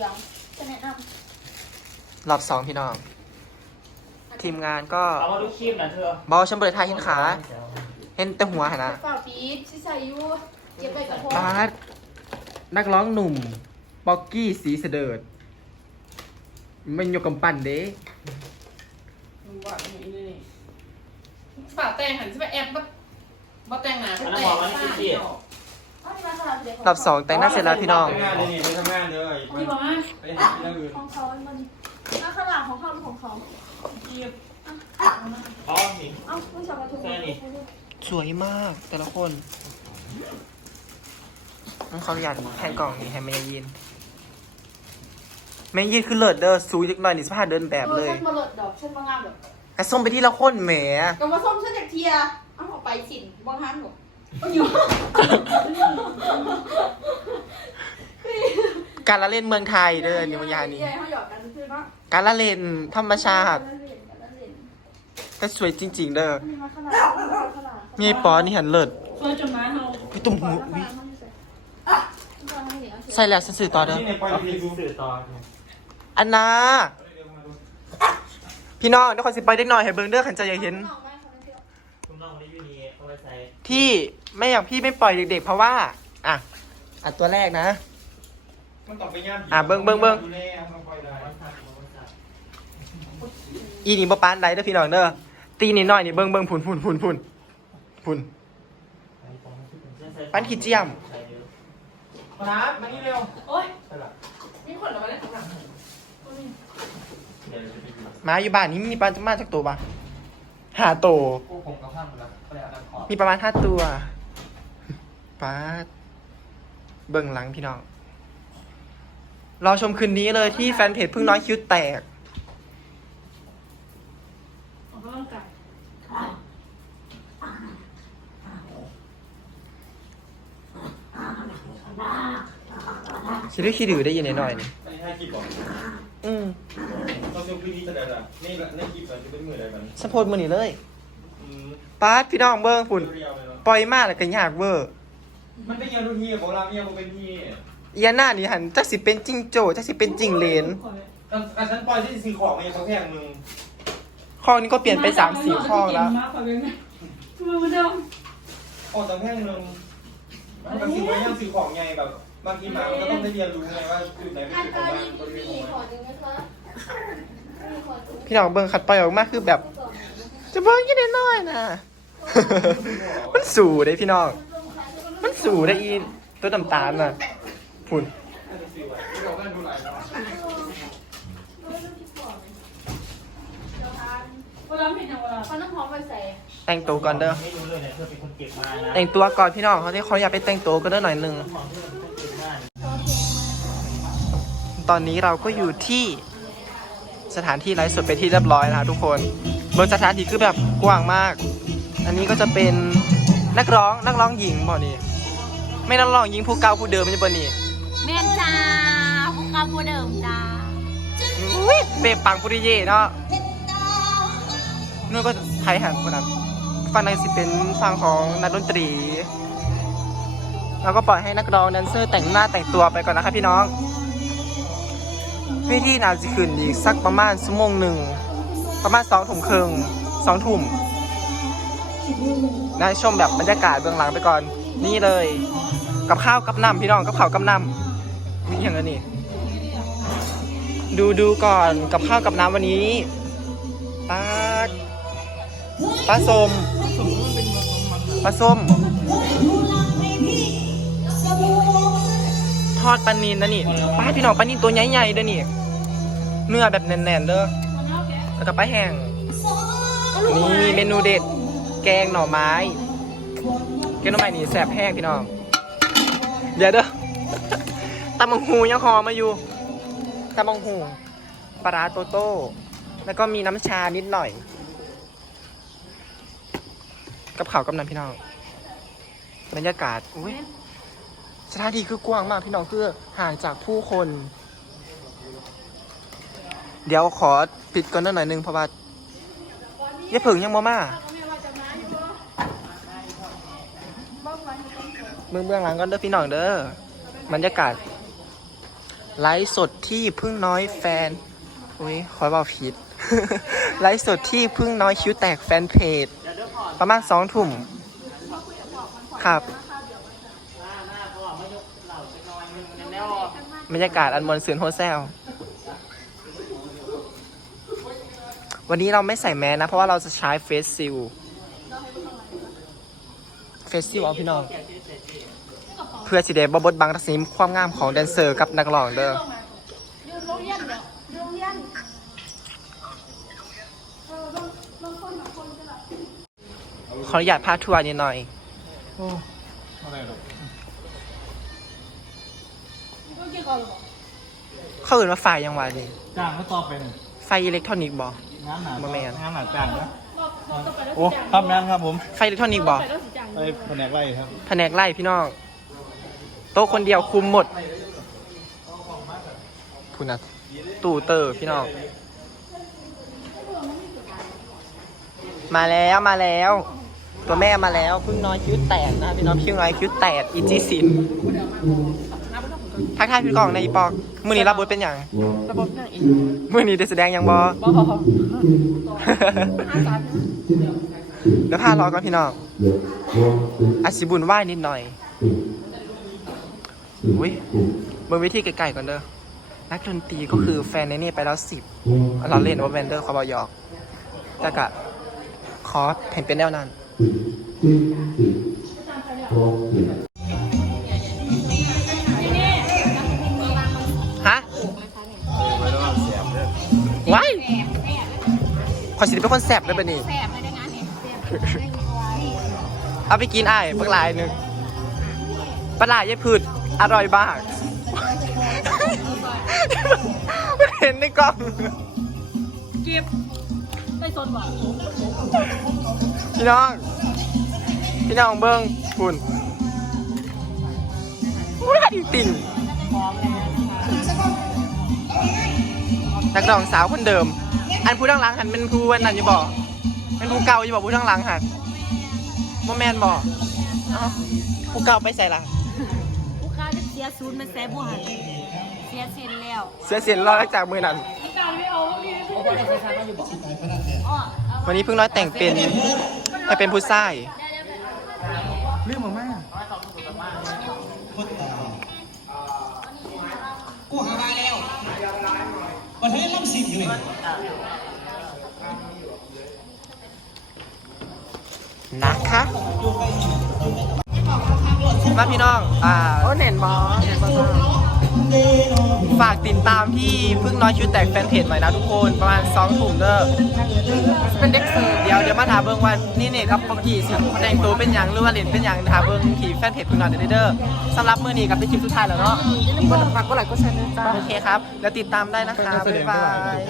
ลืองจะแนะนรอบสองพี่น้องทีมงานก็เอามาดูคลิปนะเธอเบาฉันบริทายเห็นขา เห็นแต่หัวหนำนะเปล่าปี๊ดชิใส่อยูเย็บไปกับพงปาดนักร้องหนุ่มบ็อกกี้สีเสดิร์ดมันยกกำปั้นเด้มึงว่าอย่างนี้นี่ป่าแต่งหันใช่ไหมแอปบ่บ่แต่งหนาอันนั้นบอกว่านี่คือเกียรติ รอบสองแต่งหน้าเสร็จแล้วพี่น้อง ทำงานเลยนี่ไปทำงานเลยนี่บอกว่าไปหาที่นั่งอื่นของเขามันหน้าข้างหลังของเขาหรือของเขาเกียบอ๋อนี่ เอ้าไม่ชอบกระทุงใช่นี่สวยมากแต่ละคนต้องเขาอนุญาตแทนกล่องนี้ให้แม่ยิน แม่ยินคือเลิศเด้อสูงจักหน่อยนี่สภาพเดินแบบเลยฉันมาเลิศดอกฉันมางามแบบกระส้มไปที่ละคนแหมก็มาส้มฉันจากเทียเอาออกไปสินบางฮันหนูอยู่ การละเล่นเมืองไทยเด้อนี่มันยานี่เขาหยอกกันคือเนาะการละเล่นธรรมชาติการละเล่นการละเล่นก็สวยจริง ๆ เด้อมีมาขนาดนี้มาขนาดมีไอ้ปอนี่หันเลิศช่วยจนมาเฮาพี่ตุ่มปอหูดแล้ววิมันใส่อะใส่แล้วฉันสื่อต่อเด้อนี่ในปอยเอาดีที่ดูสื่อต่ออันนา พี่น้องเดี๋ยวขอสิไปเด็กหน่อยให้เบิ่งเด้อขันใจอยากเห็นคุณน้องได้ยูนีเอาไปใส่ ที่ไม่อยากพี่ไม่ปล่อยเด็ก ๆ เพราะว่าอะอะตัวแรกนะ มันต้องไปย่ามอะเบิ่งเบิ่งเบิ่ง ดูแลต้องคอยได้อีนี่บ่ปานใดเด้อพี่น้องเด้อตีนิดหน่อยนี่เบิ่งเบิ่งพุ่นพุ่นพุ่นพุ่นพุ่น ปั้นขี้เจียม มานัดมานี่เร็วโอ๊ยใช่ละมีคนเหรอวะเนี่ยเดี๋ยวจะไปดูหมาอยู่บ้านนี้มีปลาจะมาจากตัวปะ ห้าตัวพวกผมกับข้างหมดแล้วก็เลยเอาน้ำขอมีประมาณห้าตัวปาดเบิ่งหลังพี่น้อง รอชมคืนนี้เลยที่แฟนเพจพึ่งน้อยคิ้วแตก ออกกำลังกายคิดด้วยคิดดือได้ยินหน่อยๆนี่ไปให้คลิปบอกอืม ต้องซื้อพื้นที่จะได้ละนี่ละนี่คลิปเราจะเป็นมืออะไรมันสะโพดมือนี่เลยอืมปาดพี่น้องเบิ่งพุ่นเรียวเลยเนาะปล่อยมากแล้วก็ยากเวอร์มันเป็นยาดูทีบอกเราเนี่ยมันเป็นที่เอียหน้านี่หันจักสิเป็นจิงโจ้จักสิเป็นจิงเลนการฉันปล่อยที่ซื้อของมันยังเขาแพงมึงข้อนี้ก็เปลี่ยนไปสามสี่ข้อแล้วมาขอเบิ่งนะมือมันเดิมโอ้แต่แพงนึงมันก็ซื้อไว้ยังซื้อของไงแบบบางทีมามันก็ต้องได้เรียนรู้ไงว่าจุดไหนเป็นอันจุดตของรีมันบริเวณมีของขมัอนหนึ่งนะคะมีขอหนึ่ง พี่น้องเบิ่งขัดปล่อยออกมาคือแบบ จะเบิ่งยังน้อยๆนะ มันสู่ได้พี่น้อง มันสู่ได้อีตัวน้ำตาลน่ะพุ่นแต่งตัวก่อนเด้อ ไม่รู้เลยนะเธอเป็นคนเก็บมานะแต่งตัวก่อนพี่น้องเขาที่เขาอยากไปแต่งตัวกันเด้อหน่อยหนึงของเธอเป็นคนเก็บมา ตอนนี้เราก็อยู่ที่ สถานที่ไลฟ์สดเป็นที่เรียบร้อยนะครับทุกคนบนสถานที่คือแบบกว้างมาก อันนี้ก็จะเป็นนักร้องนักร้องหญิงบ่นี่ไม่นักร้องหญิงผู้เก่าผู้เดิมไม่ใช่บ่นี่แม่นจ้าพวกเราผู้เดิมจ้าอุ้ยเปะปังปุริเย่เนาะนู่นก็ไทยหันคนนั้นฝั่งนั้นสิเป็นฝั่งของนักดนตรี เราก็ปล่อยให้นักร้องแดนเซอร์แต่งหน้าแต่งตัวไปก่อนนะครับพี่น้อง วิธีน่าจะขึ้นอีกสักประมาณชั่วโมงหนึ่ง ประมาณสองทุ่มครึ่งสองทุ่มนะชมแบบบรรยากาศเบื้องหลังไปก่อน นี่เลย กับข้าวกับน้ำพี่น้องกับข้าวกับน้ำมีอย่างนั้นนี่ดูดูก่อนกับข้าวกับน้ำวันนี้ปลาปลาส้มปลาส้ม ทอดปลานินนะนี่ปลาพี่น้องปลานินตัวใหญ่ๆเด้อนี่ เนื้อแบบแน่นๆเด้อแล้วก็ปลาแห้งนี่เมนูเด็ด แกงหน่อไม้แกงหน่อไม้นี่แซ่บแห้งพี่น้องเดี๋ยวเด้อตำมังหูยังหอมาอยู่ตำบังหูปลาร้าโตโต้แล้วก็มีน้ำชานิดหน่อย กับข่าวกำนันพี่น้องบรรยากาศอุ้ย สถานที่คือกว้างมากพี่น้องคือห่างจากผู้คน เดี๋ยวขอปิดก่อนหน่อยนึงเพราะว่าอย่าผึ่งยังมามาเบื้องเบืองหลังก็เด้อพี่น้องเด้อบรรยากาศไลฟ์สดที่พึ่งน้อยแฟน อุ้ยคอบอกผิด ไลฟ์สดที่พึ่งน้อยคิ้วแตกแฟนเพจ ประมาณสองทุ่มครับ บรรยากาศอันมวลซืนโฮเซล วันนี้เราไม่ใส่แมสนะ เพราะว่าเราจะใช้เฟสซิล เฟสซิลเอาพี่น้อง เพื่อสิเดบบดบังทัศนีความงามของแดนเซอร์กับนักร้องเด้อยืนโรงเรียนเดี๋ยวโรงเรียนเออลงลงคนหนึ่งคนจะแบบขออนุญาตพาทัวร์นิดหน่อย อะไรหรอ เขาอื่นว่าไฟยังวะนี่จ้างก็ต่อไปหนึ่งไฟอิเล็กทรอนิกส์บอ งานหนาบ่แม่น งานหนาจ้างนะรอบรอบต่อไปแล้วโอ้ครับแม่นครับผมไฟอิเล็กทรอนิกส์บอไปแล้วสิจังไปแผนกไร่ครับแผนกไล่พี่น้องโต๊ะคนเดียวคุมหมดพูนัทตู้เตอร์พี่น้อง มาแล้วมาแล้ว ตัวแม่มาแล้วพึ่งน้อยคิ้วแตกนะพี่น้องพึ่งน้อยคิ้วแตกอีจีสิน ทักทายพี่กองในอีปอกมือนี้รับบทเป็นอย่างระบบนั่งอีกมือนี้ได้แสดงอย่างบอบ่เดี๋ยวพารอก่อนพี่น้องอาชิบุญไหว้นิดหน่อยอุ้ยเบอร์วิธีไกลๆก่อนเด้อ นักดนตรีก็คือแฟนในนี่ไปแล้วสิบเราเล่นว่าแวนเดอร์เขาบอกหยอก แต่กะขอเห็นเป็นแนวนั้น ขอสิเป็นคนแสบเลยปะนี่ แสบเลยได้งานนี้แสบเอาไปกินไอ้ายปลาไหลายหนึ่งปลาไหลายยายพืชอร่อยมากเห็นในกล้องกิฟได้โซนบอกพี่น้อง พี่น้องเบิ้งคุณว้ายติ่ง นักร้องสาวคนเดิม อันผู้ทั้งหลังหันเป็นผู้วันนั้นอยู่บอกเป็นผู้เก่าอยู่บอกผู้ทั้งหลังหันโมแมนบอกเอ้าผู้เก่าไปใส่ละลูกค้าจะเสียศูนย์มันแสบบ่หันเสียเซนแล้วเสียเสียนรอดจากมือนั้นการไม่เอาพี่โอ้โหได้ใช้ชาก็อยู่บ่อ๋อวันนี้เพิ่งน้อยแต่งเป็นให้เป็นผู้ชาย เรื่องมาม่า ประเทศล่ำสิบอยู่เลยนะคะมาพี่น้อง อ่าโอ้เน่นบอ ฝากติดตามที่พึ่งน้อยชุดแตกแฟนเพจหน่อยนะทุกคนประมาณ2ถุงเด้อเป็นเด็กเสิร์ฟเดี๋ยวเดี๋ยวมาถามเบิ้งว่านี่เนี่ยครับปกติสิแต่งตัวเป็นหยังหรือว่าเล่นเป็นหยังถามเบิ้งที่แฟนเพจพึ่งน้อยเด้อเด้อสำหรับมื้อนี้กับเป็นคลิปสุดท้ายแล้วเนาะอย่าลืมกดฝากกดไลค์กดแชร์ด้วยจ้าโอเคครับแล้วติดตามได้นะคะบ๊ายบาย